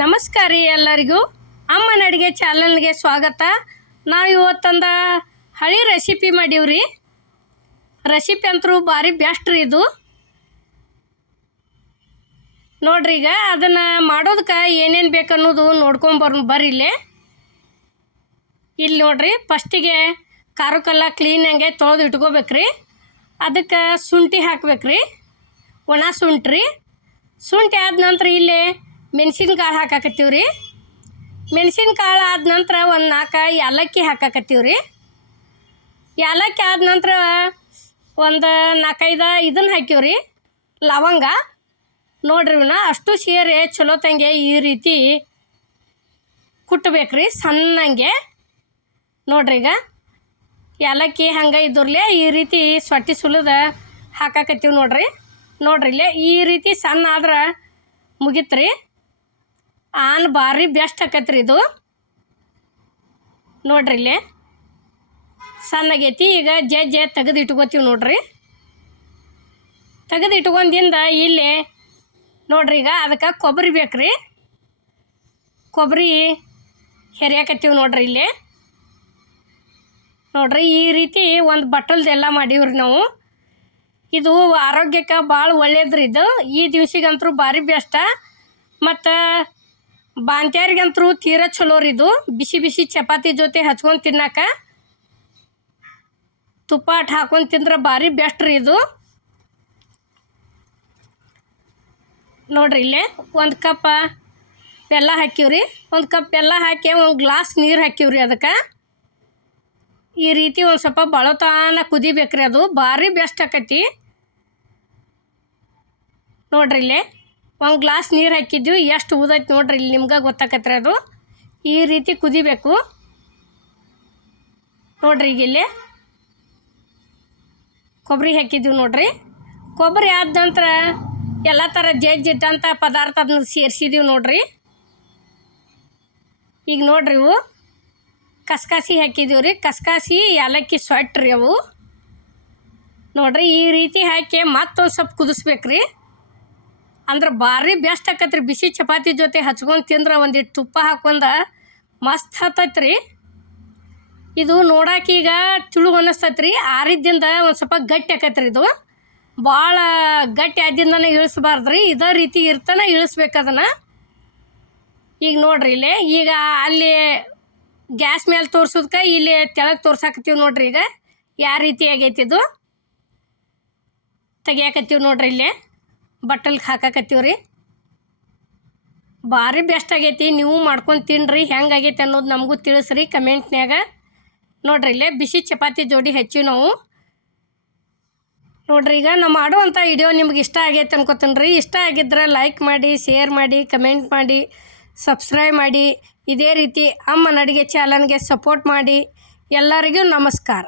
ನಮಸ್ಕಾರ ರೀ ಎಲ್ಲರಿಗೂ. ಅಮ್ಮನ ಅಡುಗೆ ಚಾನಲ್ಗೆ ಸ್ವಾಗತ. ನಾವು ಇವತ್ತೊಂದು ಹಳಿ ರೆಸಿಪಿ ಮಾಡೀವ್ರಿ. ರೆಸಿಪಿ ಅಂತೂ ಭಾರಿ ಬೆಸ್ಟ್ ರೀ ಇದು. ನೋಡ್ರಿ ಈಗ ಅದನ್ನು ಮಾಡೋದಕ್ಕೆ ಏನೇನು ಬೇಕನ್ನೋದು ನೋಡ್ಕೊಂಬರ್ ಬರ್ರಿ ಇಲ್ಲೇ. ಇಲ್ಲಿ ನೋಡ್ರಿ ಫಸ್ಟಿಗೆ ಖಾರಕ್ಕೆಲ್ಲ ಕ್ಲೀನಾಗೆ ತೊಳೆದು ಇಟ್ಕೋಬೇಕ್ರಿ. ಅದಕ್ಕೆ ಶುಂಠಿ ಹಾಕ್ಬೇಕ್ರಿ. ಒಣ ಶುಂಠಿ ಶುಂಠಿ ಆದ ನಂತರ ಇಲ್ಲಿ ಮೆಣಸಿನ್ಕಾಳು ಹಾಕಾಕತ್ತೀವಿ ರೀ ಮೆಣಸಿನ್ಕಾಳು ಆದ ನಂತರ ಒಂದು ನಾಲ್ಕು ಏಲಕ್ಕಿ ಹಾಕಾಕತ್ತೀವಿ ರೀ ಏಲಕ್ಕಿ ಆದ ನಂತರ ಒಂದು ನಾಲ್ಕೈದು ಇದನ್ನು ಹಾಕಿವಿ ರೀ ಲವಂಗ. ನೋಡ್ರಿ ಇವನ್ನ ಅಷ್ಟು ಸೇರಿ ಚಲೋ ತಂಗೆ ಈ ರೀತಿ ಕುಟ್ಟಬೇಕ್ರಿ ಸಣ್ಣಂಗೆ. ನೋಡ್ರಿ ಈಗ ಏಲಕ್ಕಿ ಹಂಗೆ ಇದ್ರಲ್ಲೇ ಈ ರೀತಿ ಸೊಟ್ಟಿ ಸುಲಿದ ಹಾಕಾಕತ್ತೀವಿ ನೋಡ್ರಿ. ನೋಡ್ರಿ ಇಲ್ಲೇ, ಈ ರೀತಿ ಸಣ್ಣ ಆದ್ರೆ ಮುಗಿತ್ರಿ. ಆನ್ ಭಾರಿ ಬೆಸ್ಟ್ ಆಕತ್ರಿ ಇದು. ನೋಡ್ರಿ ಇಲ್ಲಿ. ಸಣ್ಣಗೈತಿ, ಈಗ ಜಜ್ಜೆ ತೆಗೆದು ಇಟ್ಕೋತೀವಿ ನೋಡ್ರಿ. ತೆಗೆದು ಇಟ್ಕೊಂಡಿಂದ ಇಲ್ಲಿ ನೋಡ್ರಿ ಈಗ ಅದಕ್ಕೆ ಕೊಬ್ಬರಿ ಬೇಕ್ರಿ. ಕೊಬ್ಬರಿ ಹೆರಿಯಾಕತ್ತೀವಿ ನೋಡ್ರಿ ಇಲ್ಲಿ. ನೋಡ್ರಿ ಈ ರೀತಿ ಒಂದು ಬಟ್ಟಲ್ದೆಲ್ಲ ಮಾಡೀವ್ರಿ ನಾವು. ಇದು ಆರೋಗ್ಯಕ್ಕೆ ಭಾಳ ಒಳ್ಳೇದ್ರಿ ಇದು. ಈ ದಿವ್ಸಿಗಂತೂ ಭಾರಿ ಬೆಸ್ಟ ಮತ್ತು ಬಾಂತ್ಯಾರಿಗಂತೂ ತೀರ ಚಲೋ ರೀ ಇದು. ಬಿಸಿ ಬಿಸಿ ಚಪಾತಿ ಜೊತೆ ಹಚ್ಕೊಂಡು ತಿನ್ನಾಕ. ತುಪ್ಪ ಅಟ್ ಹಾಕೊಂಡು ತಿಂದ್ರೆ ಭಾರಿ ಬೆಸ್ಟ್ ರೀ ಇದು. ನೋಡ್ರಿ ಇಲ್ಲೇ ಒಂದು ಕಪ್ ಬೆಲ್ಲ ಹಾಕಿವ್ರಿ ಒಂದು ಕಪ್ ಬೆಲ್ಲ ಹಾಕಿ ಒಂದು ಗ್ಲಾಸ್ ನೀರು ಹಾಕಿವ್ರಿ ಅದಕ್ಕೆ. ಈ ರೀತಿ ಒಂದು ಸ್ವಲ್ಪ ಬಳತಾನ ಕುದಿಬೇಕ್ರಿ ಅದು. ಭಾರಿ ಬೆಸ್ಟ್ ಆಕೈತಿ. ನೋಡ್ರಿ ಇಲ್ಲೇ ಒಂದು ಗ್ಲಾಸ್ ನೀರು ಹಾಕಿದ್ವಿ, ಎಷ್ಟು ಊದೈತೆ ನೋಡ್ರಿ ಇಲ್ಲಿ ನಿಮ್ಗೆ ಗೊತ್ತಾಕತ್ರಿ ಅದು. ಈ ರೀತಿ ಕುದಿಬೇಕು. ನೋಡ್ರಿ ಈಗ ಇಲ್ಲಿ. ಕೊಬ್ಬರಿ ಹಾಕಿದ್ದೀವಿ ನೋಡ್ರಿ. ಕೊಬ್ಬರಿ ಆದ ನಂತರ ಎಲ್ಲ ಥರ ಜಜ್ಜಿಟ್ಟಂಥ ಪದಾರ್ಥ ಅದನ್ನ ಸೇರಿಸಿದ್ದೀವಿ ನೋಡ್ರಿ. ಈಗ ನೋಡ್ರಿ ಇವು. ಕಸ್ಕಾಸಿ ಹಾಕಿದ್ದೀವಿ ರೀ, ಕಸ್ಕಾಸಿ, ಏಲಕ್ಕಿ ಸೊಟ್ರಿ ಅವು. ನೋಡ್ರಿ ಈ ರೀತಿ ಹಾಕಿ ಮತ್ತೊಂದು ಸ್ವಲ್ಪ ಕುದಿಸ್ಬೇಕ್ರಿ. ಅಂದ್ರೆ ಭಾರಿ ಬೆಸ್ಟ್ ಆಕತ್ರಿ. ಬಿಸಿ ಚಪಾತಿ ಜೊತೆ ಹಚ್ಕೊಂಡು ತಿಂದ್ರೆ ಒಂದಿಟ್ಟು ತುಪ್ಪ ಹಾಕೊಂಡ ಮಸ್ತ್ ಹತ್ತೈತ್ರಿ. ಇದು ನೋಡಕ್ಕೆ ಈಗ ತುಳು ಅನ್ನಿಸ್ತೈತ್ರಿ ಆರಿದ್ದಿಂದ ಒಂದು ಸ್ವಲ್ಪ ಗಟ್ಟಿ ಆಕತ್ರಿ ಇದು. ಭಾಳ ಗಟ್ಟಿ ಆದ್ದಿಂದನೇ ಇಳಿಸ್ಬಾರ್ದು ರೀ ಇದೇ ರೀತಿ ಇರ್ತಾನೆ ಇಳಿಸ್ಬೇಕು ಅದನ್ನು. ಈಗ ನೋಡ್ರಿ ಇಲ್ಲಿ, ಈಗ ಅಲ್ಲಿ ಗ್ಯಾಸ್ ಮೇಲೆ ತೋರ್ಸೋದ್ಕ ಇಲ್ಲಿ ತೆಳಗೆ ತೋರ್ಸಾಕತ್ತೀವಿ ನೋಡ್ರಿ ಈಗ. ಯಾವ ರೀತಿ ಆಗೈತಿ ಇದು. ತೆಗಿಯಾಕತ್ತೀವಿ ನೋಡ್ರಿ ಇಲ್ಲೇ. ಬಟ್ಟಲ್ಗೆ ಹಾಕಾಕತ್ತೀವಿ ರೀ ಭಾರಿ ಬೆಸ್ಟ್ ಆಗೈತಿ, ನೀವು ಮಾಡ್ಕೊಂಡು ತಿನ್ನಿರಿ ಹೆಂಗೆ ಆಗೈತೆ ಅನ್ನೋದು ನಮಗೂ ತಿಳಿಸ್ರಿ ಕಮೆಂಟ್ನ್ಯಾಗ. ನೋಡ್ರಿ, ಇಲ್ಲೇ ಬಿಸಿ ಚಪಾತಿ ಜೋಡಿ ಹೆಚ್ಚಿವಿ ನಾವು. ನೋಡ್ರಿ, ಈಗ ನಾವು ಮಾಡುವಂಥ ವಿಡಿಯೋ ನಿಮ್ಗೆ ಇಷ್ಟ ಆಗೈತೆ ಅನ್ಕೋತೀನಿ ರೀ ಇಷ್ಟ ಆಗಿದ್ರೆ ಲೈಕ್ ಮಾಡಿ ಶೇರ್ ಮಾಡಿ ಕಮೆಂಟ್ ಮಾಡಿ ಸಬ್ಸ್ಕ್ರೈಬ್ ಮಾಡಿ. ಇದೇ ರೀತಿ ಅಮ್ಮನ ಅಡುಗೆ ಚಾನಲ್ಗೆ ಸಪೋರ್ಟ್ ಮಾಡಿ. ಎಲ್ಲರಿಗೂ ನಮಸ್ಕಾರ.